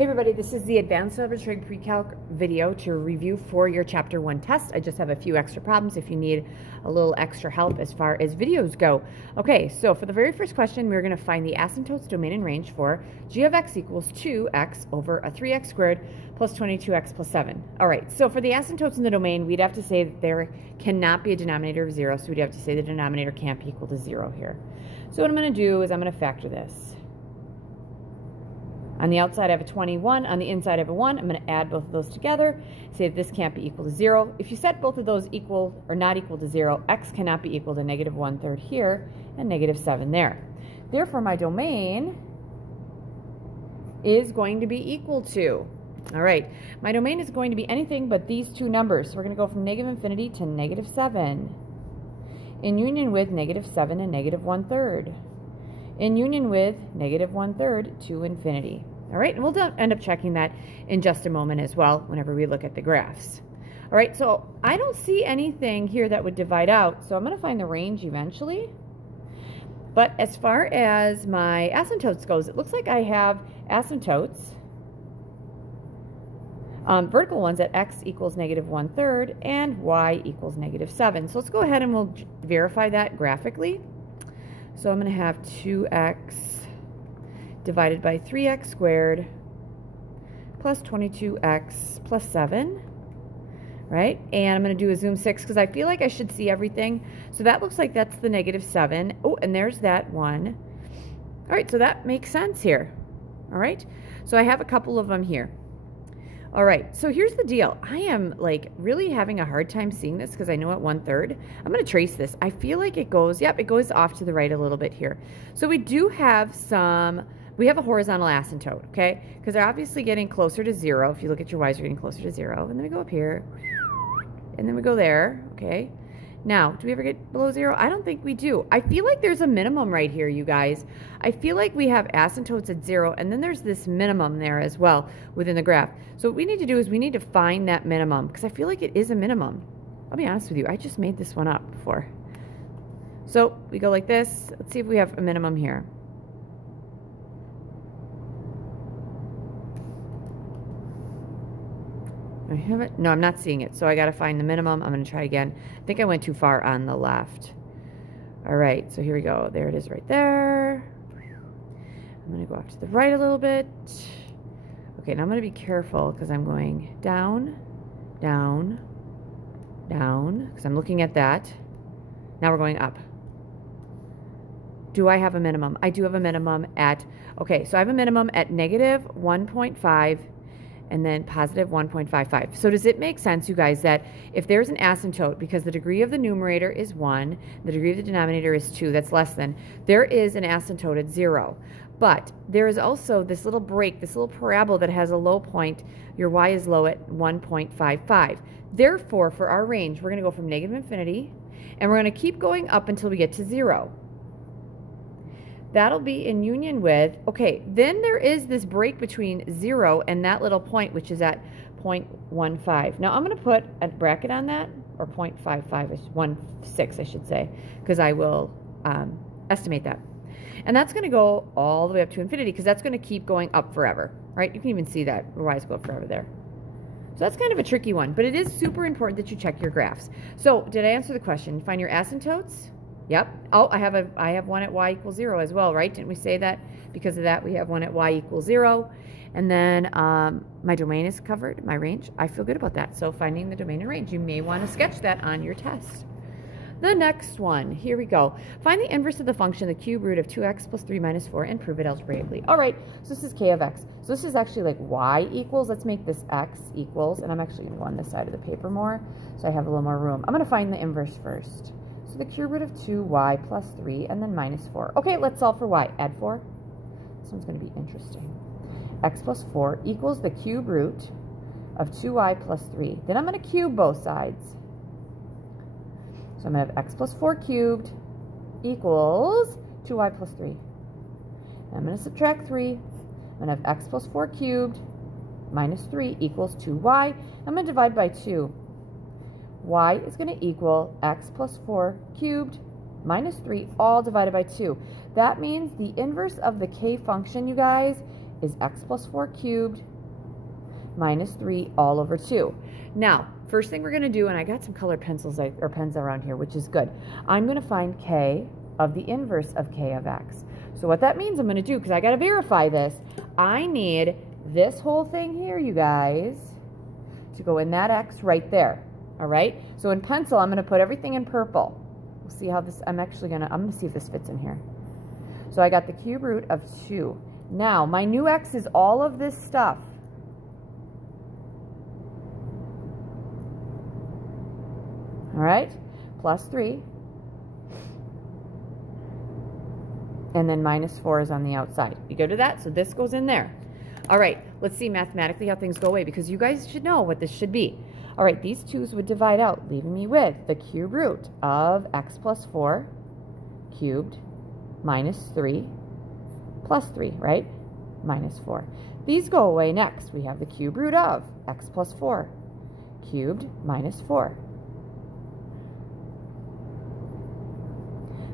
Hey everybody, this is the Advanced Arbitrary Pre-Calc video to review for your Chapter 1 test. I just have a few extra problems if you need a little extra help as far as videos go. Okay, so for the very first question, we're going to find the asymptotes, domain, and range for g of x equals 2x over a 3x squared plus 22x plus 7. All right, so for the asymptotes in the domain, we'd have to say that there cannot be a denominator of 0, so we'd have to say the denominator can't be equal to 0 here. So what I'm going to do is I'm going to factor this. On the outside, I have a 21. On the inside, I have a 1. I'm going to add both of those together. Say that this can't be equal to 0. If you set both of those equal or not equal to 0, x cannot be equal to negative 1/3 here and negative 7 there. Therefore, my domain is going to be equal to, all right, my domain is going to be anything but these two numbers. So we're going to go from negative infinity to negative 7 in union with negative 7 and negative 1/3. In union with negative 1/3 to infinity. All right, and we'll end up checking that in just a moment as well whenever we look at the graphs. All right, so I don't see anything here that would divide out, so I'm going to find the range eventually. But as far as my asymptotes goes, it looks like I have asymptotes, vertical ones at x equals negative 1/3 and y equals negative 7. So let's go ahead and we'll verify that graphically. So I'm going to have 2x divided by 3x squared plus 22x plus 7, right? And I'm going to do a zoom 6 because I feel like I should see everything. So that looks like that's the negative 7. Oh, and there's that 1. All right, so that makes sense here. All right, so I have a couple of them here. All right, so here's the deal. I am like really having a hard time seeing this because I know at 1/3. I'm going to trace this. I feel like it goes, yep, it goes off to the right a little bit here. So we do have we have a horizontal asymptote, okay? Because they're obviously getting closer to 0. If you look at your y's, you're getting closer to 0. And then we go up here, and then we go there, okay? Now, do we ever get below 0? I don't think we do. I feel like there's a minimum right here, you guys. I feel like we have asymptotes at 0, and then there's this minimum there as well within the graph. So what we need to do is we need to find that minimum, because I feel like it is a minimum. I'll be honest with you. I just made this one up before. So we go like this. Let's see if we have a minimum here. I have it? No, I'm not seeing it. So I got to find the minimum. I'm going to try again. I think I went too far on the left. All right, so here we go. There it is right there. I'm going to go off to the right a little bit. Okay, now I'm going to be careful because I'm going down, down, down, because I'm looking at that. Now we're going up. Do I have a minimum? I do have a minimum at, okay, so I have a minimum at negative 1.5 and then positive 1.55. So does it make sense, you guys, that if there's an asymptote, because the degree of the numerator is 1, the degree of the denominator is 2, that's less than, there is an asymptote at 0. But there is also this little break, this little parabola that has a low point. Your y is low at 1.55. Therefore, for our range, we're going to go from negative infinity, and we're going to keep going up until we get to 0. That'll be in union with, okay, then there is this break between 0 and that little point, which is at 0.15. Now, I'm going to put a bracket on that, or 0.55, 16, I should say, because I will estimate that. And that's going to go all the way up to infinity, because that's going to keep going up forever, right? You can even see that, the y's go up forever there. So that's kind of a tricky one, but it is super important that you check your graphs. So, did I answer the question? Find your asymptotes? Yep. Oh, I have one at y equals 0 as well, right? Didn't we say that? Because of that, we have one at y equals 0. And then my domain is covered, my range. I feel good about that. So finding the domain and range, you may want to sketch that on your test. The next one, here we go. Find the inverse of the function, the cube root of 2x plus 3 minus 4, and prove it algebraically. All right, so this is k of x. So this is actually like y equals, let's make this x equals, and I'm actually going to go on this side of the paper more, so I have a little more room. I'm going to find the inverse first. So the cube root of 2y plus 3 and then minus 4. Okay, let's solve for y. Add 4. This one's going to be interesting. X plus 4 equals the cube root of 2y plus 3. Then I'm going to cube both sides. So I'm going to have x plus 4 cubed equals 2y plus 3. And I'm going to subtract 3. I'm going to have x plus 4 cubed minus 3 equals 2y. I'm going to divide by 2. Y is going to equal x plus 4 cubed minus 3 all divided by 2. That means the inverse of the k function, you guys, is x plus 4 cubed minus 3 all over 2. Now, first thing we're going to do, and I got some colored pencils or pens around here, which is good. I'm going to find k of the inverse of k of x. So what that means I'm going to do, because I got to verify this, I need this whole thing here, you guys, to go in that x right there. All right? So in pencil, I'm going to put everything in purple. We'll see how this, I'm going to see if this fits in here. So I got the cube root of 2. Now, my new x is all of this stuff. All right? Plus 3. And then minus 4 is on the outside. You go to that, so this goes in there. All right, let's see mathematically how things go away, because you guys should know what this should be. All right, these 2's would divide out, leaving me with the cube root of x plus 4 cubed minus 3 plus 3, right? Minus 4. These go away next. We have the cube root of x plus 4 cubed minus 4.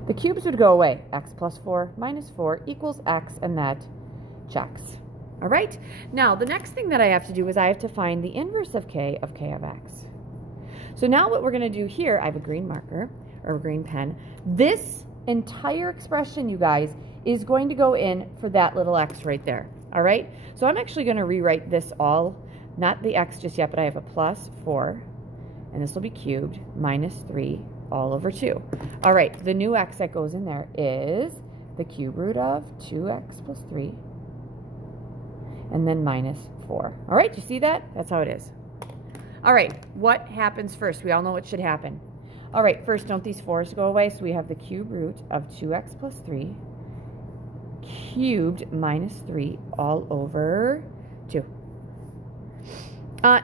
The cubes would go away. X plus 4 minus 4 equals x, and that checks. All right? Now, the next thing that I have to do is I have to find the inverse of k of x. So now what we're going to do here, I have a green marker, or a green pen. This entire expression, you guys, is going to go in for that little x right there. All right? So I'm actually going to rewrite this all, not the x just yet, but I have a plus 4, and this will be cubed, minus 3, all over 2. All right, the new x that goes in there is the cube root of 2x plus 3, and then minus 4. All right, you see that? That's how it is. All right, what happens first? We all know what should happen. All right, first, don't these 4's go away? So we have the cube root of 2x plus 3 cubed minus 3 all over 2.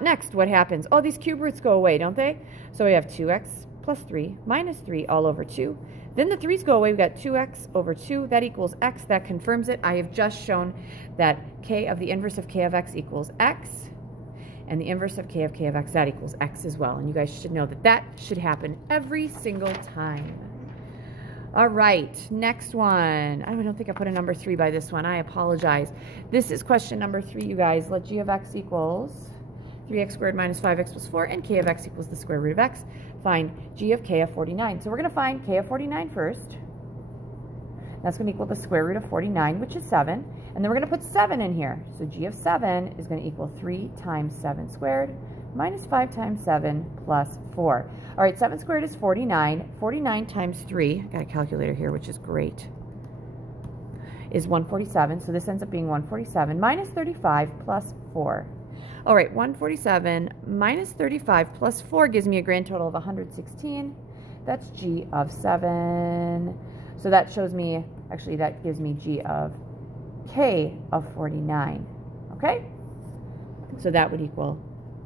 Next, what happens? Oh, these cube roots go away, don't they? So we have 2x plus 3 minus 3 all over 2. Then the 3's go away. We've got 2x over 2. That equals x. That confirms it. I have just shown that k of the inverse of k of x equals x. And the inverse of k of x, that equals x as well. And you guys should know that that should happen every single time. All right, next one. I don't think I put a number 3 by this one. I apologize. This is question number 3, you guys. Let g of x equals 3x squared minus 5x plus 4, and k of x equals the square root of x. Find g of k of 49. So we're going to find k of 49 first. That's going to equal the square root of 49, which is 7. And then we're going to put 7 in here. So g of 7 is going to equal 3 times 7 squared minus 5 times 7 plus 4. All right, 7 squared is 49. 49 times 3, I got a calculator here, which is great, is 147. So this ends up being 147 minus 35 plus 4. All right, 147 minus 35 plus 4 gives me a grand total of 116. That's g of 7. So that shows me, actually, that gives me g of k of 49. Okay? So that would equal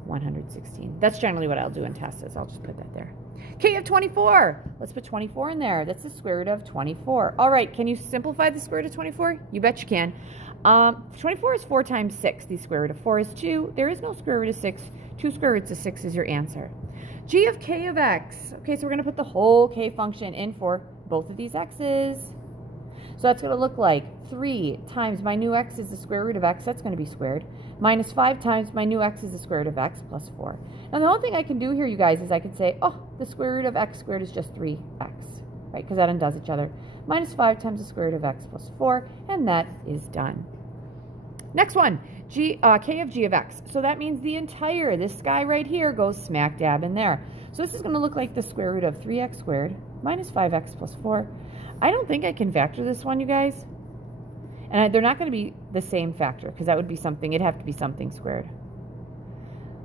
116. That's generally what I'll do in tests. I'll just put that there. K of 24. Let's put 24 in there. That's the square root of 24. All right, can you simplify the square root of 24? You bet you can. 24 is 4 times 6. The square root of 4 is 2. There is no square root of 6. 2 square roots of 6 is your answer. G of k of x. Okay, so we're going to put the whole k function in for both of these x's. So that's going to look like 3 times my new x is the square root of x. That's going to be squared. Minus 5 times my new x is the square root of x plus 4. Now, the whole thing I can do here, you guys, is I could say, oh, the square root of x squared is just 3x, right? Because that undoes each other. Minus 5 times the square root of x plus 4, and that is done. Next one, k of g of x. So that means the entire, this guy right here goes smack dab in there. So this is going to look like the square root of 3x squared minus 5x plus 4. I don't think I can factor this one, you guys. And they're not going to be the same factor, because that would be something, it'd have to be something squared.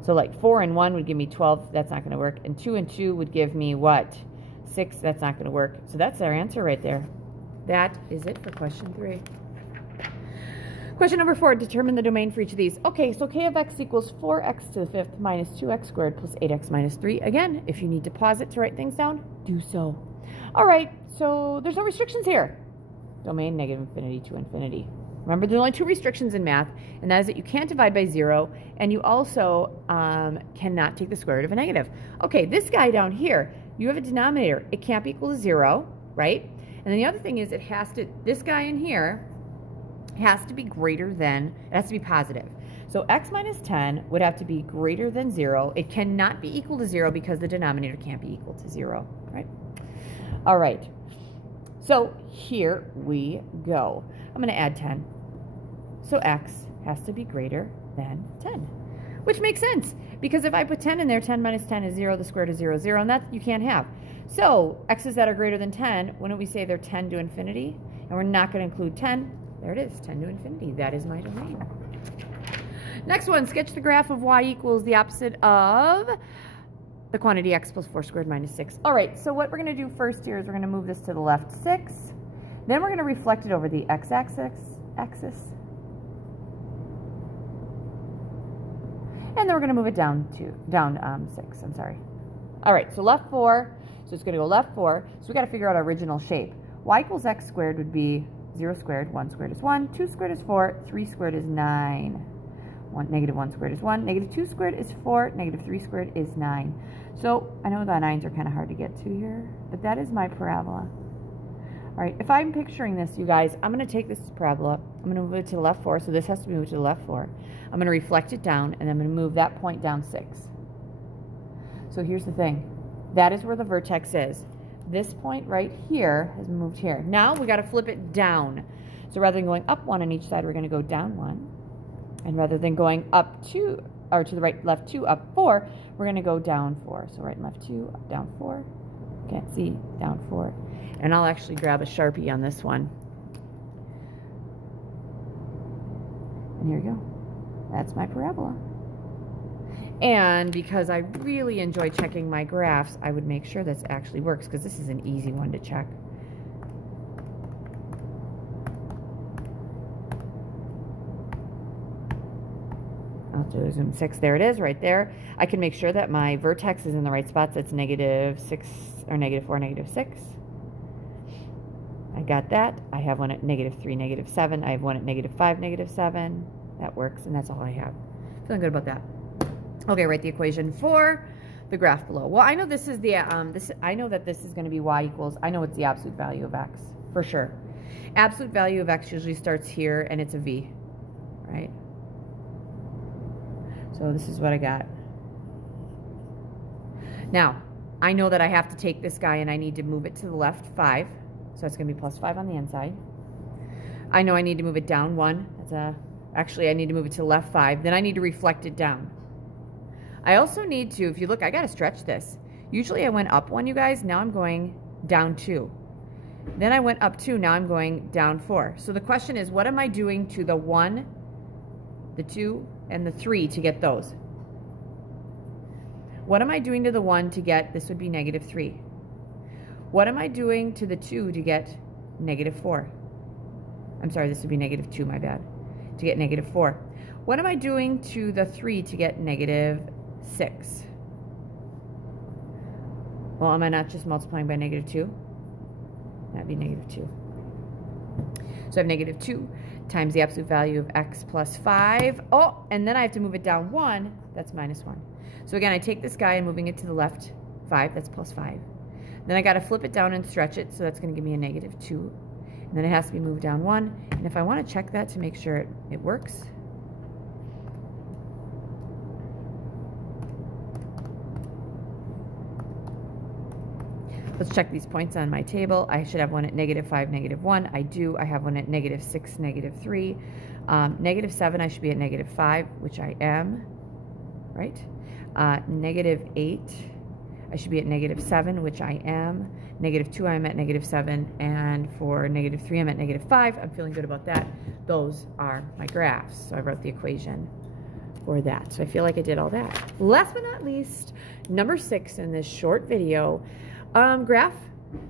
So like 4 and 1 would give me 12. That's not going to work. And 2 and 2 would give me what? 6. That's not going to work. So that's our answer right there. That is it for question 3. Question number 4, determine the domain for each of these. Okay, so k of x equals 4x to the 5th minus 2x squared plus 8x minus 3. Again, if you need to pause it to write things down, do so. All right, so there's no restrictions here. Domain negative infinity to infinity. Remember, there's only 2 restrictions in math, and that is that you can't divide by 0, and you also cannot take the square root of a negative. Okay, this guy down here, you have a denominator. It can't be equal to 0, right? And then the other thing is it has to, this guy in here has to be greater than, it has to be positive. So x minus 10 would have to be greater than 0. It cannot be equal to 0 because the denominator can't be equal to 0, right? All right. So here we go. I'm going to add 10. So x has to be greater than 10, which makes sense because if I put 10 in there, 10 minus 10 is 0, the square root is 0, 0, and that you can't have. So x's that are greater than 10, wouldn't we say they're 10 to infinity? And we're not going to include 10. There it is, 10 to infinity. That is my domain. Next one, sketch the graph of y equals the opposite of the quantity x plus 4 squared minus 6. All right, so what we're going to do first here is we're going to move this to the left 6. Then we're going to reflect it over the x-axis. And then we're going to move it down 6. I'm sorry. All right, so left 4. So it's going to go left 4. So we got to figure out our original shape. Y equals x squared would be 0 squared. 1 squared is 1. 2 squared is 4. 3 squared is 9. Negative 1 squared is 1. Negative 2 squared is 4. Negative 3 squared is 9. So I know the 9s are kind of hard to get to here, but that is my parabola. All right, if I'm picturing this, you guys, I'm going to take this parabola. I'm going to move it to the left 4, so this has to be moved to the left 4. I'm going to reflect it down, and I'm going to move that point down 6. So here's the thing. That is where the vertex is. This point right here has moved here. Now we got to flip it down. So rather than going up 1 on each side, we're going to go down 1. And rather than going up 2, or to the right, left 2, up 4, we're going to go down 4. So right and left 2, up, down 4. Can't see, down 4. And I'll actually grab a Sharpie on this one. And here we go. That's my parabola. And because I really enjoy checking my graphs, I would make sure this actually works because this is an easy one to check. I'll do zoom 6. There it is, right there. I can make sure that my vertex is in the right spots. That's negative 6 or negative 4, negative 6. I got that. I have one at negative 3, negative 7. I have one at negative 5, negative 7. That works, and that's all I have. Feeling good about that. Okay, write the equation for the graph below. Well, I know this is the I know that this is going to be y equals. I know it's the absolute value of x for sure. Absolute value of x usually starts here, and it's a v, right? So this is what I got. Now, I know that I have to take this guy and I need to move it to the left 5. So it's going to be plus 5 on the inside. I know I need to move it down 1. Actually, I need to move it to the left 5. Then I need to reflect it down. I also need to, if you look, I got to stretch this. Usually I went up 1, you guys. Now I'm going down 2. Then I went up 2. Now I'm going down 4. So the question is, what am I doing to the 1, the 2, and the 3 to get those? What am I doing to the 1 to get, this would be negative 3. What am I doing to the 2 to get negative 4? I'm sorry, this would be negative 2, my bad. To get negative 4. What am I doing to the 3 to get negative 6? Well, am I not just multiplying by negative 2? That'd be negative 2. So I have negative 2 times the absolute value of x plus 5. Oh, and then I have to move it down 1. That's minus 1. So again, I take this guy and moving it to the left 5. That's plus 5. Then I got to flip it down and stretch it. So that's going to give me a negative 2. And then it has to be moved down 1. And if I want to check that to make sure it works, let's check these points on my table. I should have one at negative 5, negative 1. I do. I have one at negative 6, negative 3. Negative 7, I should be at negative 5, which I am, right? Negative 8, I should be at negative 7, which I am. Negative 2, I'm at negative 7. And for negative 3, I'm at negative 5. I'm feeling good about that. Those are my graphs. So I wrote the equation for that. So I feel like I did all that. Last but not least, number 6 in this short video. Graph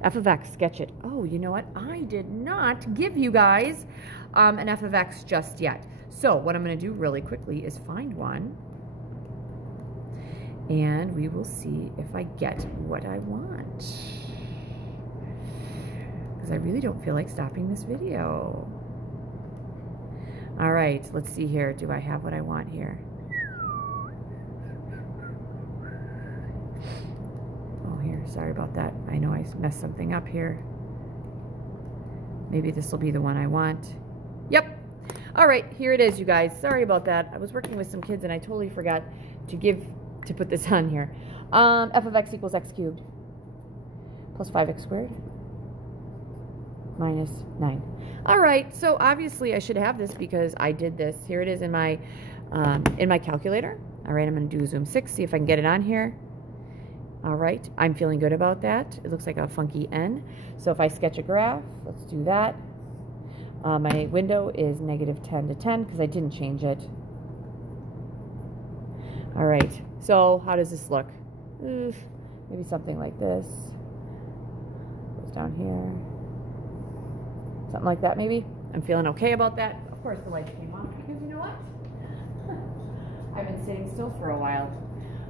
f of x, sketch it. Oh, you know what? I did not give you guys an f of x just yet. So what I'm going to do really quickly is find one. And we will see if I get what I want. Because I really don't feel like stopping this video. All right, let's see here. Do I have what I want here? Sorry about that. I know I messed something up here. Maybe this will be the one I want. Yep. All right, here it is, you guys. Sorry about that. I was working with some kids and I totally forgot to put this on here. F of x equals x cubed plus 5x squared minus 9. All right, so obviously I should have this because I did this. Here it is in my calculator. All right, I'm going to do zoom 6, see if I can get it on here. All right, I'm feeling good about that. It looks like a funky N. So if I sketch a graph, let's do that. My window is -10 to 10 because I didn't change it. All right, so how does this look? Maybe something like this. Goes down here. Something like that, maybe. I'm feeling okay about that. Of course, the lights came off because you know what? I've been sitting still for a while.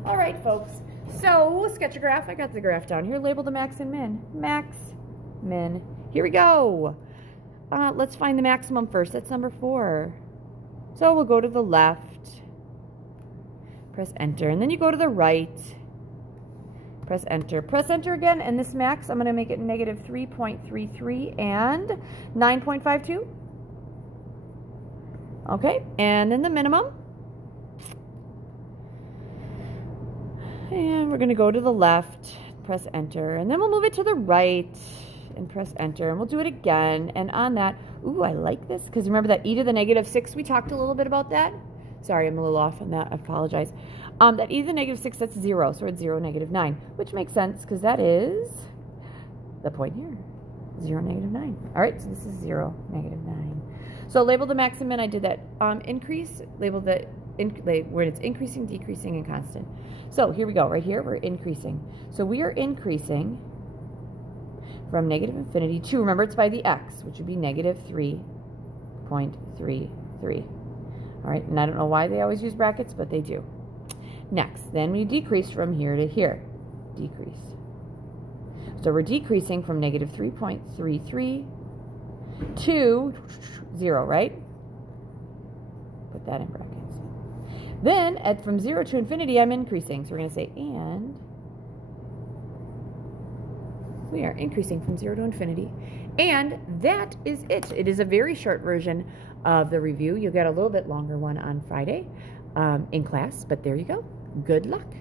All right, folks. So, sketch a graph. I got the graph down here. Label the max and min. Max, min. Here we go. Let's find the maximum first. That's number 4. So, we'll go to the left. Press enter. And then you go to the right. Press enter. Press enter again. And this max, I'm going to make it -3.33 and 9.52. Okay. And then the minimum. And we're going to go to the left, press enter, and then we'll move it to the right and press enter, and we'll do it again. And on that, ooh, I like this, because remember that e to the -6, we talked a little bit about that. Sorry, I'm a little off on that, I apologize. That e to the -6, that's 0, so it's 0, -9, which makes sense, because that is the point here, 0, -9. All right, so this is 0, -9. So label the max and min, I did that. Increase, label the where it's increasing, decreasing, and constant. So here we go. Right here, we're increasing. So we are increasing from -infinity to, remember, it's by the x, which would be -3.33. All right, and I don't know why they always use brackets, but they do. Next, then we decrease from here to here. Decrease. So we're decreasing from -3.33 to 0, right? Put that in brackets. Then, from 0 to infinity, I'm increasing. So we're going to say, and we are increasing from 0 to infinity. And that is it. It is a very short version of the review. You'll get a little bit longer one on Friday in class, but there you go. Good luck.